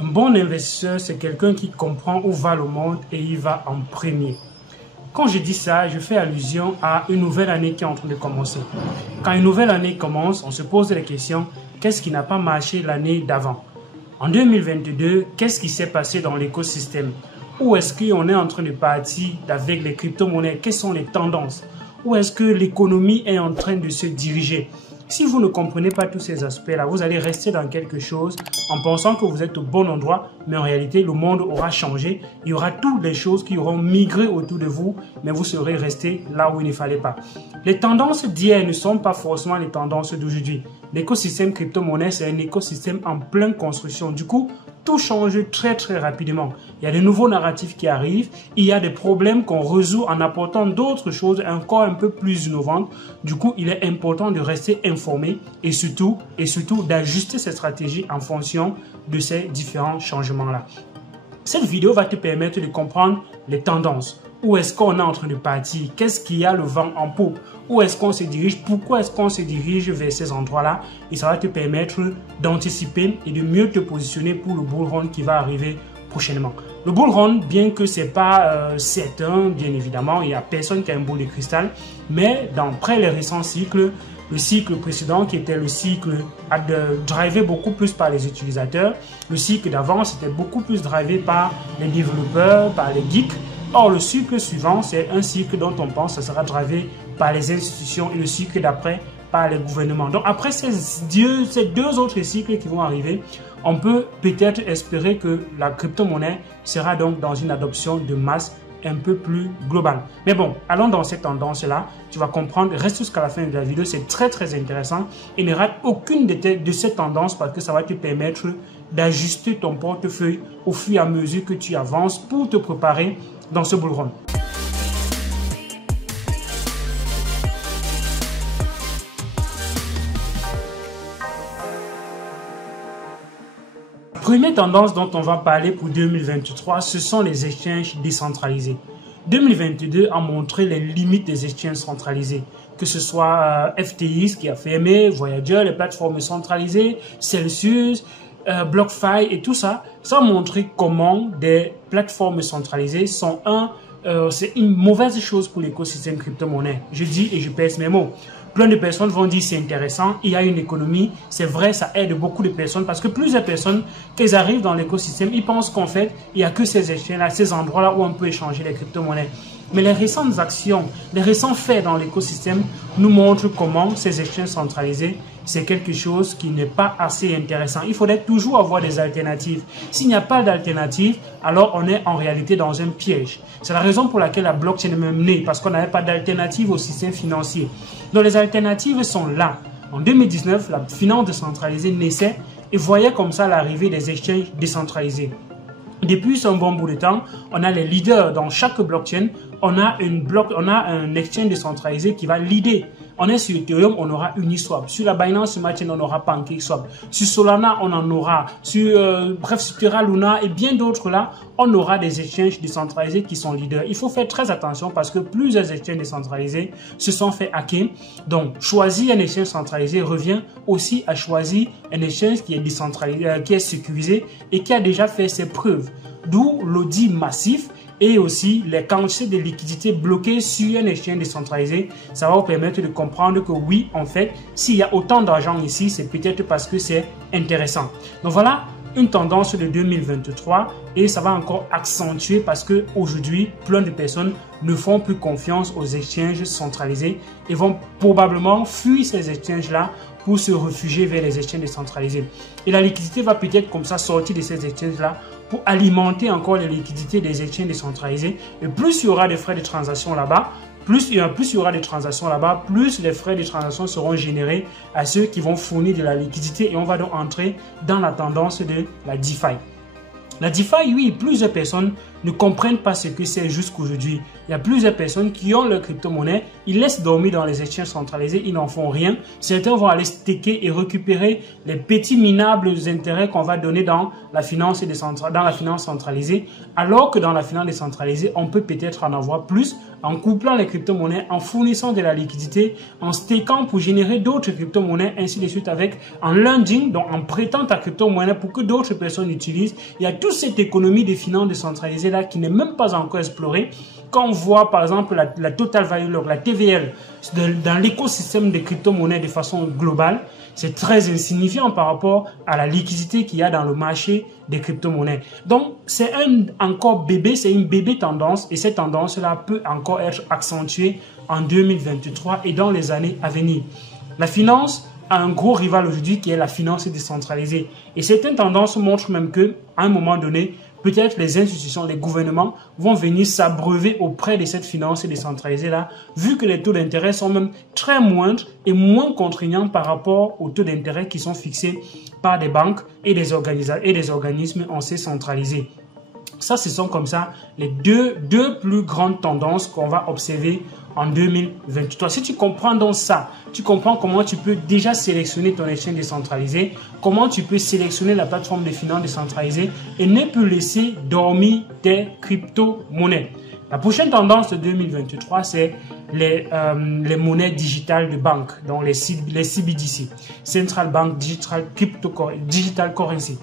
Un bon investisseur, c'est quelqu'un qui comprend où va le monde et il va en premier. Quand je dis ça, je fais allusion à une nouvelle année qui est en train de commencer. Quand une nouvelle année commence, on se pose la question, qu'est-ce qui n'a pas marché l'année d'avant? En 2022, qu'est-ce qui s'est passé dans l'écosystème? Où est-ce qu'on est en train de partir avec les crypto-monnaies? Quelles sont les tendances? Où est-ce que l'économie est en train de se diriger? Si vous ne comprenez pas tous ces aspects-là, vous allez rester dans quelque chose en pensant que vous êtes au bon endroit, mais en réalité, le monde aura changé. Il y aura toutes les choses qui auront migré autour de vous, mais vous serez resté là où il ne fallait pas. Les tendances d'hier ne sont pas forcément les tendances d'aujourd'hui. L'écosystème crypto-monnaie, c'est un écosystème en pleine construction. Du coup, tout change très rapidement. Il y a de nouveaux narratifs qui arrivent, il y a des problèmes qu'on résout en apportant d'autres choses encore un peu plus innovantes. Du coup, il est important de rester informé et surtout d'ajuster ses stratégies en fonction de ces différents changements-là. Cette vidéo va te permettre de comprendre les tendances. Où est-ce qu'on est en train de partir? Qu'est-ce qu'il y a le vent en poupe? Où est-ce qu'on se dirige? Pourquoi est-ce qu'on se dirige vers ces endroits-là? Et ça va te permettre d'anticiper et de mieux te positionner pour le bull run qui va arriver prochainement. Le bull run, bien que ce n'est pas certain, bien évidemment, il n'y a personne qui a un boule de cristal, mais d'après les récents cycles, le cycle précédent qui était le cycle drivé beaucoup plus par les utilisateurs, le cycle d'avant c'était beaucoup plus drivé par les développeurs, par les geeks. Or, le cycle suivant, c'est un cycle dont on pense que ça sera drivé par les institutions et le cycle d'après par les gouvernements. Donc, après ces deux autres cycles qui vont arriver, on peut peut-être espérer que la crypto-monnaie sera donc dans une adoption de masse un peu plus globale. Mais bon, allons dans cette tendance-là. Tu vas comprendre, reste jusqu'à la fin de la vidéo, c'est très intéressant. Et ne rate aucune de ces tendances parce que ça va te permettre d'ajuster ton portefeuille au fur et à mesure que tu avances pour te préparer dans ce bull run. Première tendance dont on va parler pour 2023, ce sont les exchanges décentralisés. 2022 a montré les limites des exchanges centralisés, que ce soit FTX qui a fermé, Voyager, les plateformes centralisées, Celsius, BlockFi et tout ça. Ça a montré comment des plateformes centralisées sont c'est une mauvaise chose pour l'écosystème crypto-monnaie. Je dis et je pèse mes mots. Plein de personnes vont dire c'est intéressant, il y a une économie, c'est vrai, ça aide beaucoup de personnes parce que plusieurs personnes, qu'elles arrivent dans l'écosystème, ils pensent qu'en fait, il n'y a que ces échanges-là, ces endroits-là où on peut échanger les crypto-monnaies. Mais les récentes actions, les récents faits dans l'écosystème nous montrent comment ces échanges centralisés, c'est quelque chose qui n'est pas assez intéressant. Il faudrait toujours avoir des alternatives. S'il n'y a pas d'alternative, alors on est en réalité dans un piège. C'est la raison pour laquelle la blockchain est même née, parce qu'on n'avait pas d'alternative au système financier. Donc les alternatives sont là. En 2019, la finance décentralisée naissait et voyait comme ça l'arrivée des exchanges décentralisés. Depuis un bon bout de temps, on a les leaders dans chaque blockchain. On a un exchange décentralisé qui va leader. On est sur Ethereum, on aura Uniswap. Sur la Binance Smart Chain, on aura PancakeSwap. Sur Solana, on en aura. Sur Terra Luna et bien d'autres là, on aura des exchanges décentralisés qui sont leaders. Il faut faire très attention parce que plusieurs exchanges décentralisés se sont fait hacker. Donc, choisir un exchange centralisé revient aussi à choisir un exchange qui est décentralisé, qui est sécurisé et qui a déjà fait ses preuves. D'où l'audit massif et aussi les quantités de liquidités bloquées sur un exchange décentralisé. Ça va vous permettre de comprendre que oui, en fait, s'il y a autant d'argent ici, c'est peut-être parce que c'est intéressant. Donc voilà une tendance de 2023 et ça va encore accentuer parce que aujourd'hui, plein de personnes ne font plus confiance aux exchanges centralisés et vont probablement fuir ces exchanges-là pour se réfugier vers les exchanges décentralisés. Et la liquidité va peut-être comme ça sortir de ces exchanges-là pour alimenter encore les liquidités des exchanges décentralisés. Et plus il y aura des frais de transaction là-bas, plus il y aura des transactions là-bas, plus les frais de transaction seront générés à ceux qui vont fournir de la liquidité et on va donc entrer dans la tendance de la DeFi. La DeFi, oui, plusieurs personnes ne comprennent pas ce que c'est jusqu'aujourd'hui. Il y a plusieurs personnes qui ont leur crypto-monnaie, ils laissent dormir dans les exchanges centralisés, ils n'en font rien. Certains vont aller staker et récupérer les petits minables intérêts qu'on va donner dans la finance centralisée, alors que dans la finance décentralisée, on peut peut-être en avoir plus en couplant les crypto-monnaies, en fournissant de la liquidité, en stakant pour générer d'autres crypto-monnaies, ainsi de suite en lending, donc en prêtant ta crypto-monnaie pour que d'autres personnes l'utilisent. Il y a toute cette économie des finances décentralisées là qui n'est même pas encore explorée. Quand on voit par exemple la Total Value Lock, la TVL, dans l'écosystème des crypto-monnaies de façon globale, c'est très insignifiant par rapport à la liquidité qu'il y a dans le marché des crypto-monnaies. Donc, c'est encore bébé, c'est une bébé tendance et cette tendance-là peut encore être accentuée en 2023 et dans les années à venir. La finance a un gros rival aujourd'hui qui est la finance décentralisée. Et certaines tendances montrent même qu'à un moment donné, peut-être les institutions, les gouvernements vont venir s'abreuver auprès de cette finance décentralisée-là, vu que les taux d'intérêt sont même très moindres et moins contraignants par rapport aux taux d'intérêt qui sont fixés par des banques et des organismes assez centralisés. Ça, ce sont comme ça les deux plus grandes tendances qu'on va observer en 2023. Si tu comprends donc ça, tu comprends comment tu peux déjà sélectionner ton exchange décentralisé, comment tu peux sélectionner la plateforme de finances décentralisée et ne plus laisser dormir tes crypto-monnaies. La prochaine tendance de 2023, c'est les monnaies digitales de banque, donc les CBDC, Central Bank Digital Currency.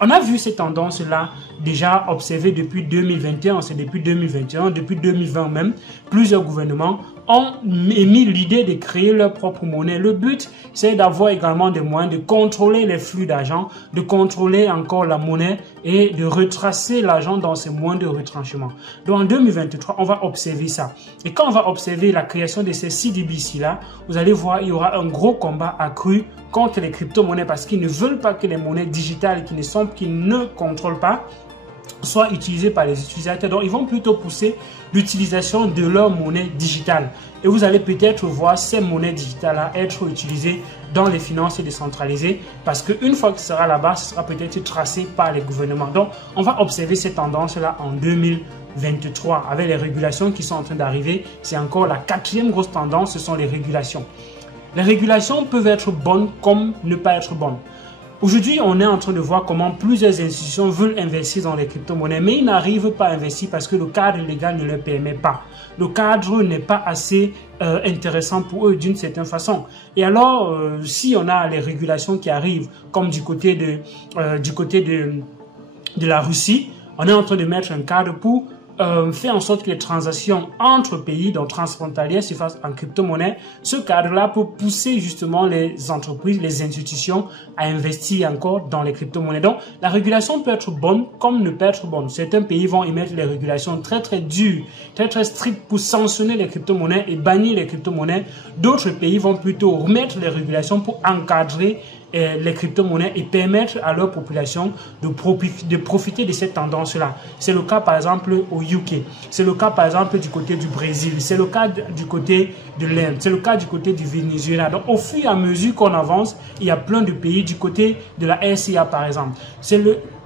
On a vu ces tendances-là déjà observées depuis 2021, c'est depuis 2021, depuis 2020 même, plusieurs gouvernements ont émis l'idée de créer leur propre monnaie. Le but, c'est d'avoir également des moyens de contrôler les flux d'argent, de contrôler encore la monnaie et de retracer l'argent dans ces moyens de retranchement. Donc en 2023, on va observer ça. Et quand on va observer la création de ces CBDC-là, vous allez voir, il y aura un gros combat accru contre les crypto-monnaies parce qu'ils ne veulent pas que les monnaies digitales qui ne contrôlent pas soient utilisées par les utilisateurs. Donc, ils vont plutôt pousser l'utilisation de leur monnaie digitale. Et vous allez peut-être voir ces monnaies digitales être utilisées dans les finances décentralisées parce qu'une fois que ce sera là-bas, ce sera peut-être tracé par les gouvernements. Donc, on va observer cette tendance-là en 2023 avec les régulations qui sont en train d'arriver. C'est encore la quatrième grosse tendance, ce sont les régulations. Les régulations peuvent être bonnes comme ne pas être bonnes. Aujourd'hui, on est en train de voir comment plusieurs institutions veulent investir dans les crypto-monnaies, mais ils n'arrivent pas à investir parce que le cadre légal ne leur permet pas. Le cadre n'est pas assez intéressant pour eux d'une certaine façon. Et alors, si on a les régulations qui arrivent, comme du côté de la Russie, on est en train de mettre un cadre pour faire en sorte que les transactions entre pays, donc transfrontalières, se fassent en crypto-monnaie. Ce cadre-là peut pousser justement les entreprises, les institutions à investir encore dans les crypto-monnaies. Donc, la régulation peut être bonne comme ne peut être bonne. Certains pays vont émettre les régulations très très dures, très très strictes pour sanctionner les crypto-monnaies et bannir les crypto-monnaies. D'autres pays vont plutôt remettre les régulations pour encadrer les crypto-monnaies et permettre à leur population de profiter de cette tendance-là. C'est le cas par exemple au UK, c'est le cas par exemple du côté du Brésil, c'est le cas du côté de l'Inde, c'est le cas du côté du Venezuela. Donc au fur et à mesure qu'on avance, il y a plein de pays du côté de la SCA par exemple.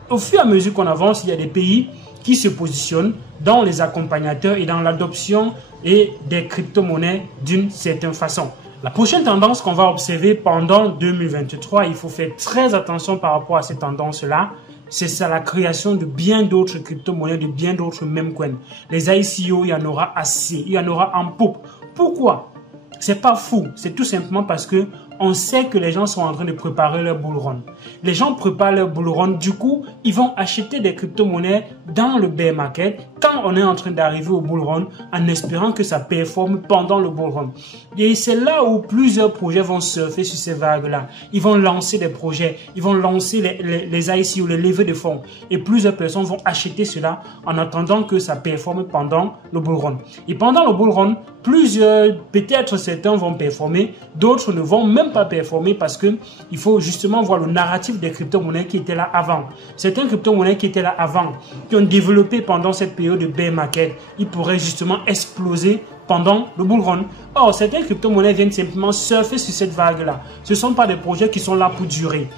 Au fur et à mesure qu'on avance, il y a des pays qui se positionnent dans les accompagnateurs et dans l'adoption et des crypto-monnaies d'une certaine façon. La prochaine tendance qu'on va observer pendant 2023, il faut faire très attention par rapport à cette tendance-là, c'est ça, la création de bien d'autres crypto-monnaies, de bien d'autres meme coins. Les ICO, il y en aura assez, il y en aura en poupe. Pourquoi? C'est pas fou, c'est tout simplement parce que on sait que les gens sont en train de préparer leur bull run. Les gens préparent leur bull run, du coup, ils vont acheter des crypto-monnaies dans le bear market quand on est en train d'arriver au bull run en espérant que ça performe pendant le bull run. Et c'est là où plusieurs projets vont surfer sur ces vagues-là. Ils vont lancer des projets, ils vont lancer les ICO, les levées de fonds. Et plusieurs personnes vont acheter cela en attendant que ça performe pendant le bull run. Et pendant le bull run, peut-être certains vont performer, d'autres ne vont même pas performer parce que il faut justement voir le narratif des crypto-monnaies qui étaient là avant. Certaines crypto-monnaies qui étaient là avant, qui ont développé pendant cette période de bear market, ils pourraient justement exploser pendant le bull run. Or, certaines crypto-monnaies viennent simplement surfer sur cette vague-là. Ce ne sont pas des projets qui sont là pour durer.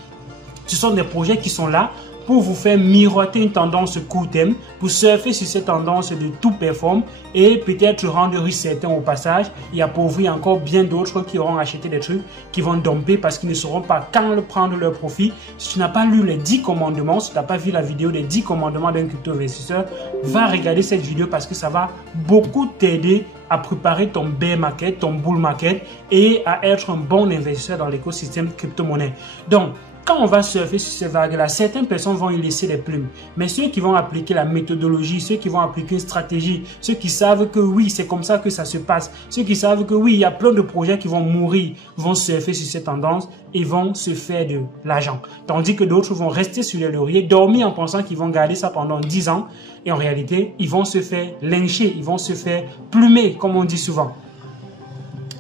Ce sont des projets qui sont là pour vous faire miroiter une tendance court terme, pour surfer sur cette tendance de tout performe et peut-être rendre riche certains au passage et appauvrir encore bien d'autres qui auront acheté des trucs qui vont domper parce qu'ils ne sauront pas quand prendre leur profit. Si tu n'as pas lu les 10 commandements, si tu n'as pas vu la vidéo des 10 commandements d'un crypto-investisseur, va regarder cette vidéo parce que ça va beaucoup t'aider à préparer ton bear market, ton bull market et à être un bon investisseur dans l'écosystème crypto-monnaie. Donc, quand on va surfer sur ces vagues-là, certaines personnes vont y laisser des plumes. Mais ceux qui vont appliquer la méthodologie, ceux qui vont appliquer une stratégie, ceux qui savent que oui, c'est comme ça que ça se passe, ceux qui savent que oui, il y a plein de projets qui vont mourir, vont surfer sur ces tendances et vont se faire de l'argent. Tandis que d'autres vont rester sur les lauriers, dormir en pensant qu'ils vont garder ça pendant 10 ans. Et en réalité, ils vont se faire lyncher, ils vont se faire plumer, comme on dit souvent.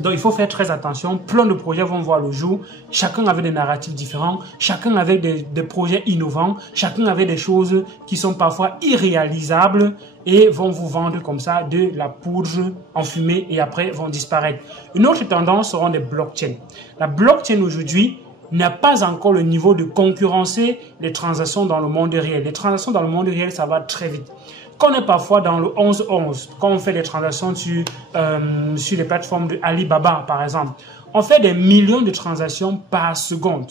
Donc, il faut faire très attention. Plein de projets vont voir le jour. Chacun avec des narratifs différents. Chacun avec des projets innovants. Chacun avec des choses qui sont parfois irréalisables et vont vous vendre comme ça de la poudre enfumée et après vont disparaître. Une autre tendance seront des blockchains. La blockchain aujourd'hui n'a pas encore le niveau de concurrencer les transactions dans le monde réel. Les transactions dans le monde réel, ça va très vite. Quand on est parfois dans le 11-11, quand on fait des transactions sur les plateformes de Alibaba, par exemple, on fait des millions de transactions par seconde.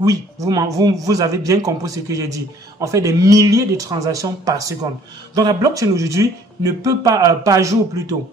Oui, vous avez bien compris ce que j'ai dit. On fait des milliers de transactions par seconde. Donc, la blockchain aujourd'hui ne peut pas, par jour plutôt.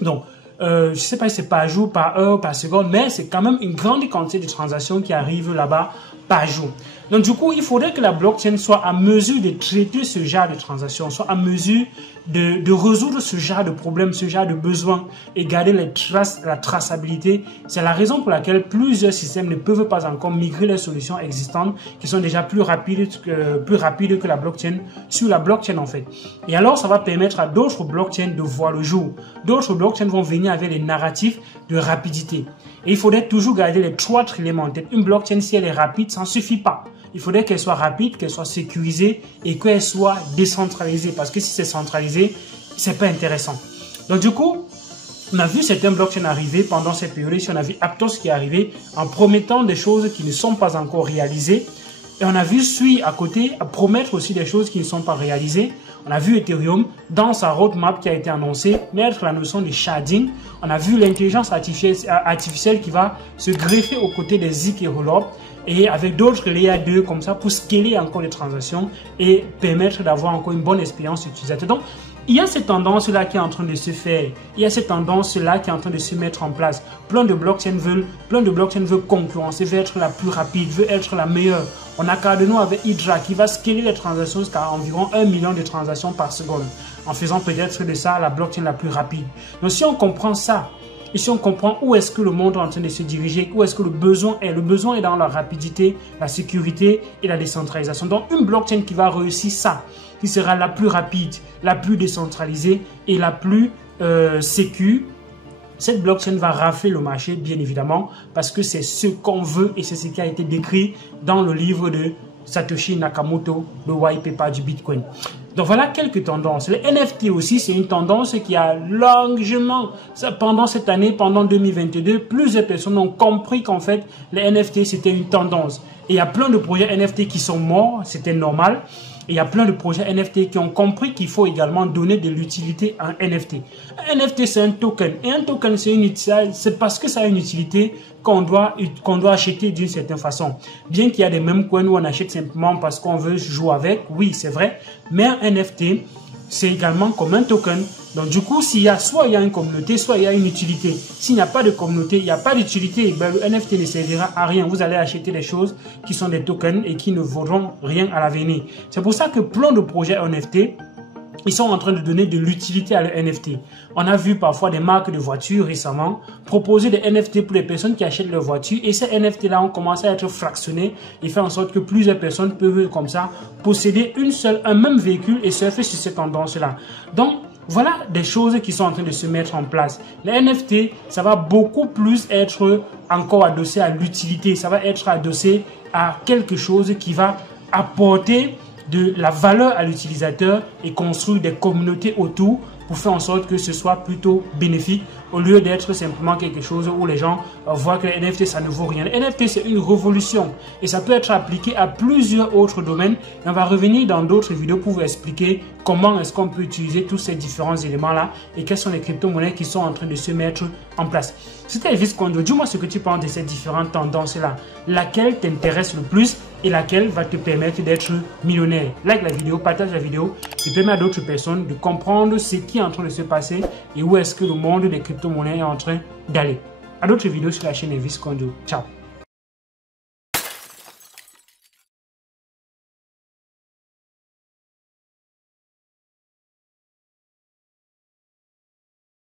Donc, je ne sais pas si c'est par jour, par heure, par seconde, mais c'est quand même une grande quantité de transactions qui arrivent là-bas par jour. Donc, du coup, il faudrait que la blockchain soit à mesure de traiter ce genre de transactions, soit à mesure de résoudre ce genre de problème, ce genre de besoin et garder la traçabilité. C'est la raison pour laquelle plusieurs systèmes ne peuvent pas encore migrer les solutions existantes qui sont déjà plus rapides que la blockchain sur la blockchain en fait. Et alors, ça va permettre à d'autres blockchains de voir le jour. D'autres blockchains vont venir avec les narratifs de rapidité. Et il faudrait toujours garder les 3 éléments en tête. Une blockchain, si elle est rapide, ça ne suffit pas. Il faudrait qu'elle soit rapide, qu'elle soit sécurisée et qu'elle soit décentralisée. Parce que si c'est centralisé, c'est pas intéressant. Donc du coup, on a vu certains blockchains arriver pendant cette période. On a vu Aptos qui est arrivé en promettant des choses qui ne sont pas encore réalisées. Et on a vu Sui à côté promettre aussi des choses qui ne sont pas réalisées. On a vu Ethereum dans sa roadmap qui a été annoncée mettre la notion de sharding. On a vu l'intelligence artificielle qui va se greffer aux côtés des ZK et Rollup et avec d'autres layer 2 comme ça pour scaler encore les transactions et permettre d'avoir encore une bonne expérience utilisateur. Donc, il y a cette tendance-là qui est en train de se faire. Il y a cette tendance-là qui est en train de se mettre en place. Plein de blockchains veulent concurrencer, veulent être la plus rapide, veulent être la meilleure. On a Cardano avec Hydra qui va scaler les transactions jusqu'à environ 1 million de transactions par seconde, en faisant peut-être de ça la blockchain la plus rapide. Donc si on comprend ça, et si on comprend où est-ce que le monde est en train de se diriger, où est-ce que le besoin est dans la rapidité, la sécurité et la décentralisation. Donc une blockchain qui va réussir ça, qui sera la plus rapide, la plus décentralisée et la plus sécure, cette blockchain va rafler le marché, bien évidemment, parce que c'est ce qu'on veut et c'est ce qui a été décrit dans le livre de Satoshi Nakamoto, le white paper du Bitcoin. Donc voilà quelques tendances. Les NFT aussi, c'est une tendance qui a largement, pendant cette année, pendant 2022, plusieurs personnes ont compris qu'en fait, les NFT, c'était une tendance. Et il y a plein de projets NFT qui sont morts, c'était normal. Et il y a plein de projets NFT qui ont compris qu'il faut également donner de l'utilité à un NFT. Un NFT, c'est un token. Et un token, c'est parce que ça a une utilité qu'on doit acheter d'une certaine façon. Bien qu'il y a des mêmes coins où on achète simplement parce qu'on veut jouer avec, oui, c'est vrai. Mais un NFT, c'est également comme un token. Donc du coup, soit il y a une communauté, soit il y a une utilité. S'il n'y a pas de communauté, il n'y a pas d'utilité, ben, le NFT ne servira à rien. Vous allez acheter des choses qui sont des tokens et qui ne vaudront rien à l'avenir. C'est pour ça que plein de projets NFT, ils sont en train de donner de l'utilité à le NFT. On a vu parfois des marques de voitures récemment proposer des NFT pour les personnes qui achètent leur voiture. Et ces NFT-là ont commencé à être fractionnés et faire en sorte que plusieurs personnes peuvent comme ça posséder un même véhicule et surfer sur cette tendance-là. Donc, voilà des choses qui sont en train de se mettre en place. Les NFT, ça va beaucoup plus être encore adossé à l'utilité. Ça va être adossé à quelque chose qui va apporter de la valeur à l'utilisateur et construire des communautés autour pour faire en sorte que ce soit plutôt bénéfique au lieu d'être simplement quelque chose où les gens voient que les NFT ça ne vaut rien. Les NFT c'est une révolution et ça peut être appliqué à plusieurs autres domaines. Et on va revenir dans d'autres vidéos pour vous expliquer comment est-ce qu'on peut utiliser tous ces différents éléments là et quelles sont les crypto-monnaies qui sont en train de se mettre en place. C'était Elvis Kondo. Dis-moi ce que tu penses de ces différentes tendances là. Laquelle t'intéresse le plus et laquelle va te permettre d'être millionnaire? Like la vidéo, partage la vidéo et permet à d'autres personnes de comprendre ce qui est en train de se passer et où est-ce que le monde des crypto-monnaies est en train d'aller. À d'autres vidéos sur la chaîne Elvis Kondo. Ciao.